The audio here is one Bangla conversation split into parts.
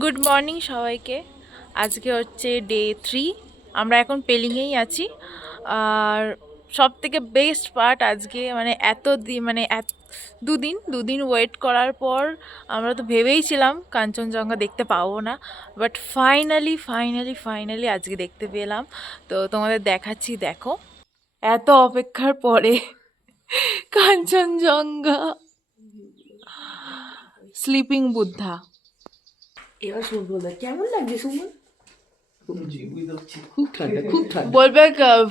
গুড মর্নিং সবাইকে। আজকে হচ্ছে ডে 3। আমরা এখন পেলিংয়েই আছি। আর সব থেকে বেস্ট পার্ট আজকে মানে দুদিন ওয়েট করার পর আমরা তো ভেবেইছিলাম কাঞ্চনজঙ্ঘা দেখতে পাবো না, বাট ফাইনালি আজকে দেখতে পেলাম। তো তোমাদের দেখাচ্ছি, দেখো এত অপেক্ষার পরে কাঞ্চনজঙ্ঘা, স্লিপিং বুদ্ধা। এবার সুমন বলবে কেমন লাগছে সুমন? খুব ঠান্ডা, খুব ঠান্ডা, বলবে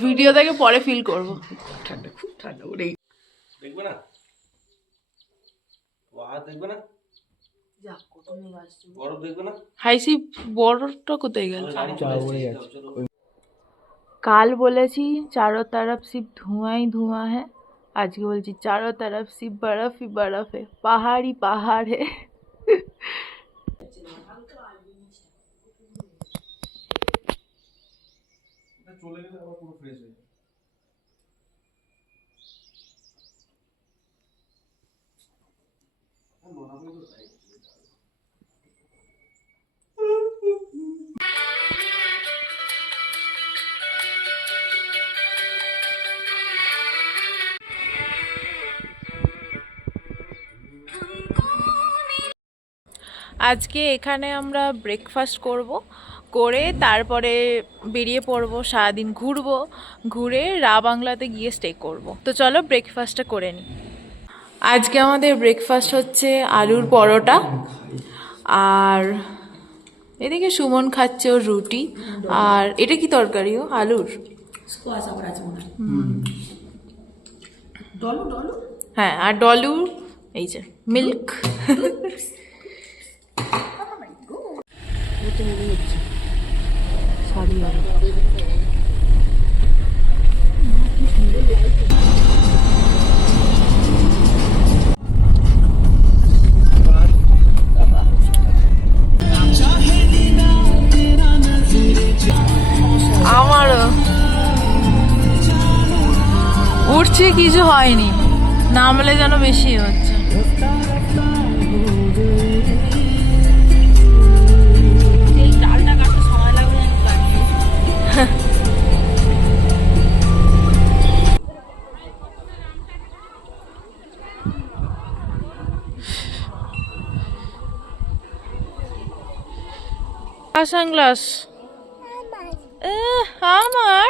ভিডিও থেকে পরে ফিল করবো। ঠান্ডা, খুব ঠান্ডা। ওরে দেখবে না, দেখবে না, যা কত মেঘ আসছে। বরফ দেখবে না। হাইসি বড়টা কোথায় গেল? গাড়ি চলে আসছে। কাল বলেছি চারো তরফ সির্ফ ধোঁয়াই ধোঁয়া है, আজকে বলছি চারো তরফ সির্ফ বরফ ही बर्फ है, পাহাড়ই পাহাড় है। চলে গেলে আবার পুরো ফ্রেশ হয়ে যাবে। আজকে এখানে আমরা ব্রেকফাস্ট করে তারপরে বেরিয়ে পড়বো, সারাদিন ঘুরবো, ঘুরে বাংলাতে গিয়ে স্টে করব। তো চলো ব্রেকফাস্টটা করে নিই। আজকে আমাদের ব্রেকফাস্ট হচ্ছে আলুর পরোটা, আর এদিকে সুমন খাচ্ছে ওর রুটি। আর এটা কি তরকারি? ও আলুর, স্কোয়াশ আবার আছে মনে হয়। ডলু ডলু হ্যাঁ, আর ডলু এই যে মিল্ক। মতো মনে হচ্ছে শাড়ি হবে। আমারও উঠছে, কিছু হয়নি, নামলে যেন বেশি হচ্ছে। এই ডালটা কাটতে সময় লাগবে না, কাটতে সানগ্লাস আমার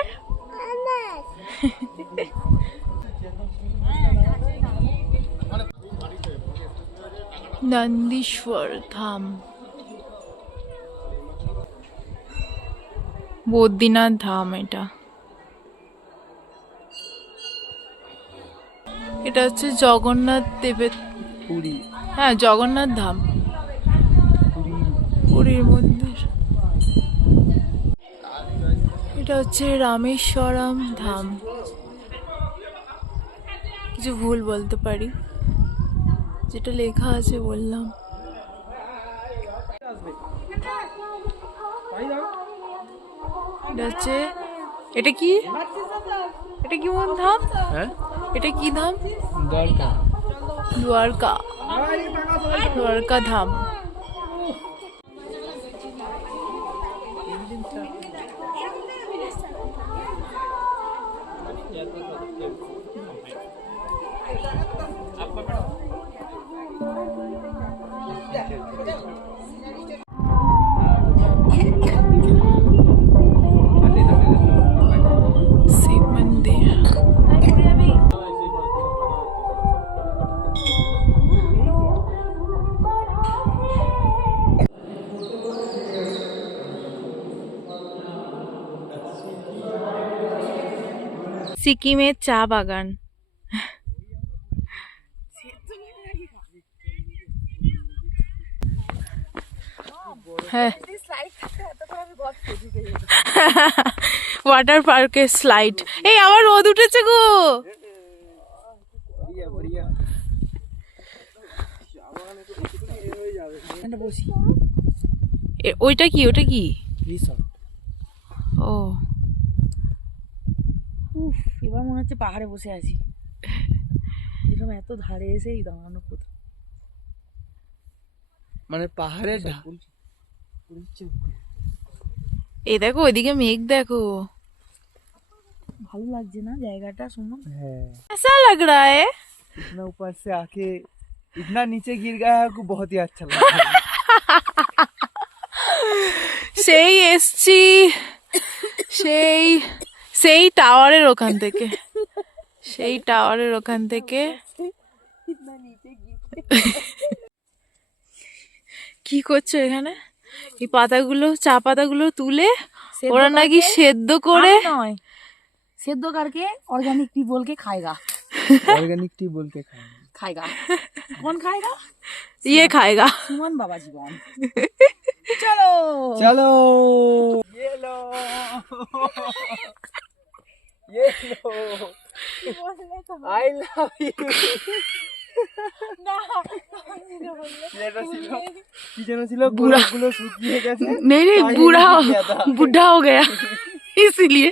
নন্দীশ্বর ধাম, বদ্রীনাথ ধাম। এটা হচ্ছে জগন্নাথ দেবের পুরী, হ্যাঁ, জগন্নাথ ধাম, পুরীর মন্দির। এটা হচ্ছে রামেশ্বরম ধাম। কিছু ভুল বলতে পারি, যেটা লেখা আছে বললাম। এটা হচ্ছে, এটা কি কোন ধাম? এটা কি ধাম? দ্বারকা দ্বারকা ধাম। শিব মন্দির। সিকিমের চা বাগান। হ্যাঁ, ওয়াটার পার্কের স্লাইড। এই আবার রোদ উঠেছে গো। ওইটা কি ও, এবার মনে হচ্ছে পাহাড়ে বসে আছি। এরকম এত ধারে এসেই দাঁড়ানো কোথাও, মানে পাহাড়ের এই দেখো ওইদিকে মেঘ দেখো। ভালো লাগছে না জায়গাটা সুমন? कैसा लग रहा है? इतना ऊपर से आके इतना नीचे गिर गया है को बहुत ही अच्छा लगा। সেই এসছি সেই সেই টাওয়ারের ওখান থেকে, সেই টাওয়ারের ওখান থেকে। কি করছো এখানে? এই পাতাগুলো, চা পাতাগুলো তুলে ওরা নাকি সেদ্ধ করে, नॉय सेद्धो करके ऑर्गेनिक टी बोल के खाएगा। ऑर्गेनिक टी बोल के खाएंगे। खाएगा कौन खाएगा? ये खाएगा। सुमन बाबा जीवन। चलो चलो ये लो ये लो आई लव यू এটা ছিল কি যেন ছিল গোলাপগুলো শুকিয়ে গেছে नहीं नहीं, बूढ़ा बुढ़ा हो गया इसलिए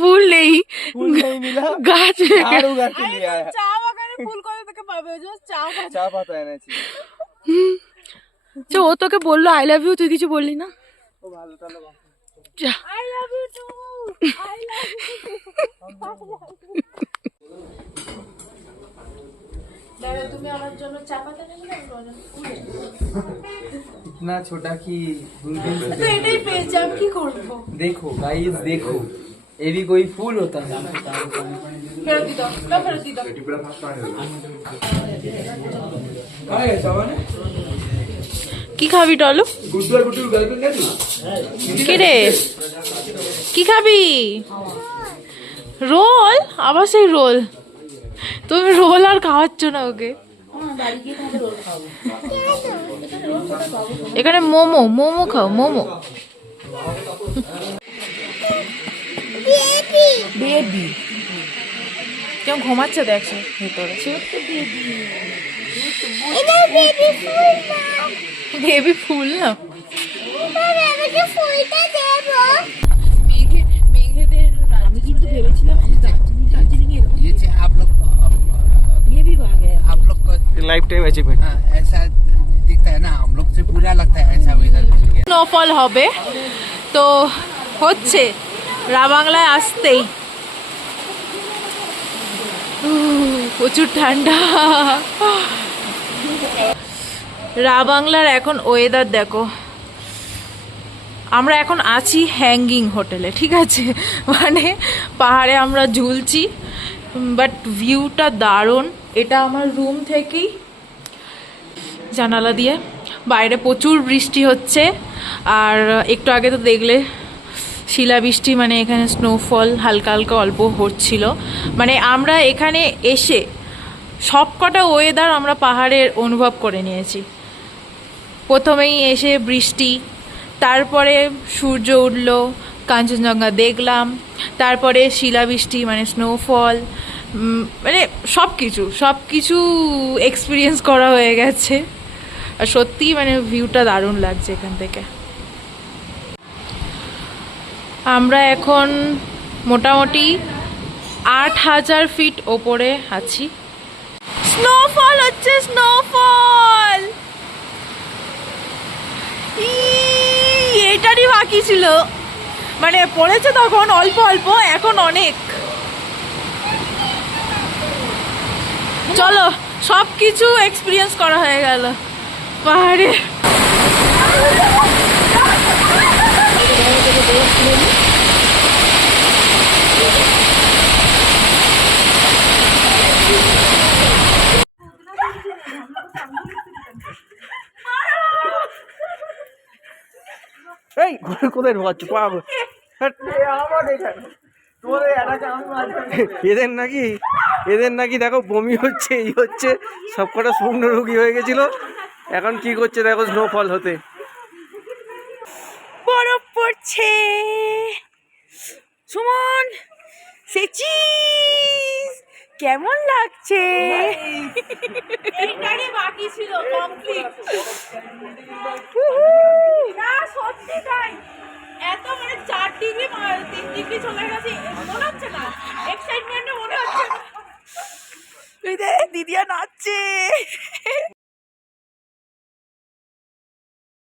फूल नहीं, फूल नहीं मिला गाछ झाड़ उगा के लिए आया চা বাগানে ফুল করে তোকে পাবে, যে চা চা পাতা এনেছি ও তোকে বললো আই লাভ ইউ, তুই কিছু বললি না। ও ভালো তাহলে I love you too, I love you. দাদা তুমি আমার জন্য চা পাতা নেবে না? इतना छोटा कि दूरबीन से তো এটাই পেয়েছি, আমি কি করবো? देखो गाइस देखो ये भी कोई फूल होता है ফেরত দি দাও, না ফেরত দি দাও। কি খাবি টলু? কি রে কি খাবি? রোল? আবার সেই রোল? তুমি রোল আর খাওয়াচ্ছ না ওকে। এখানে মোমো, মোমো খাও, মোমো। बेबी কেউ ঘুমাচ্ছে দেখছে ভেতরে। বেবি ফুল না, আমি কিন্তু ভেবেছিলাম দার্জিলিং এরকম ये भी भाग है। आप लोग को लाइफ टाइम अचीवमेंट ऐसा दिखता है ना, हम लोग से बुरा लगता है ऐसा वेदर मिल गया। স্নোফল হবে তো হচ্ছে রাবাংলায় আসতেই। প্রচুর ঠান্ডা। রাবাংলার এখন ওয়েদার দেখো। আমরা এখন আছি হ্যাঙ্গিং হোটেলে, ঠিক আছে, মানে পাহাড়ে আমরা ঝুলছি, বাট ভিউটা দারুণ। এটা আমার রুম থেকেই জানালা দিয়ে বাইরে প্রচুর বৃষ্টি হচ্ছে। আর একটু আগে তো দেখলে শিলাবৃষ্টি, মানে এখানে স্নোফল হালকা হালকা অল্প হচ্ছিল। মানে আমরা এখানে এসে সবকটা ওয়েদার আমরা পাহাড়ের অনুভব করে নিয়েছি। প্রথমেই এসে বৃষ্টি, তারপরে সূর্য উঠলো, কাঞ্চনজঙ্ঘা দেখলাম, তারপরে শিলাবৃষ্টি মানে স্নোফল, মানে সব কিছু এক্সপিরিয়েন্স করা হয়ে গেছে। আর সত্যিই মানে ভিউটা দারুণ লাগছে এখান থেকে। আমরা এখন মোটামুটি ৮,০০০ ফিট ওপরে আছি। স্নোফল হচ্ছে, স্নোফল। এটারই বাকি ছিল, মানে পড়েছে তখন অল্প অল্প, এখন অনেক। চলো সব কিছু এক্সপিরিয়েন্স করা হয়ে গেল পাহাড়ে। এই ঘরে কোথায় ঢোকাচ্ছ পাগল এদের নাকি দেখো বমি হচ্ছে, এই হচ্ছে, সবকটা শুকনো রুগী হয়ে গেছিল, এখন কি করছে দেখো স্নোফল হতে। বরফ পড়ছে সুমন, সেচিস কেমন লাগছে? এইটারই বাকি ছিল কমপ্লিট। না সত্যি তাই, এত মানে 4 ডিগ্রি 3 ডিগ্রি চলে গেছে, মনে হচ্ছে না, এক্সাইটমেন্টে মনে হচ্ছে। দিদিয়া নাচ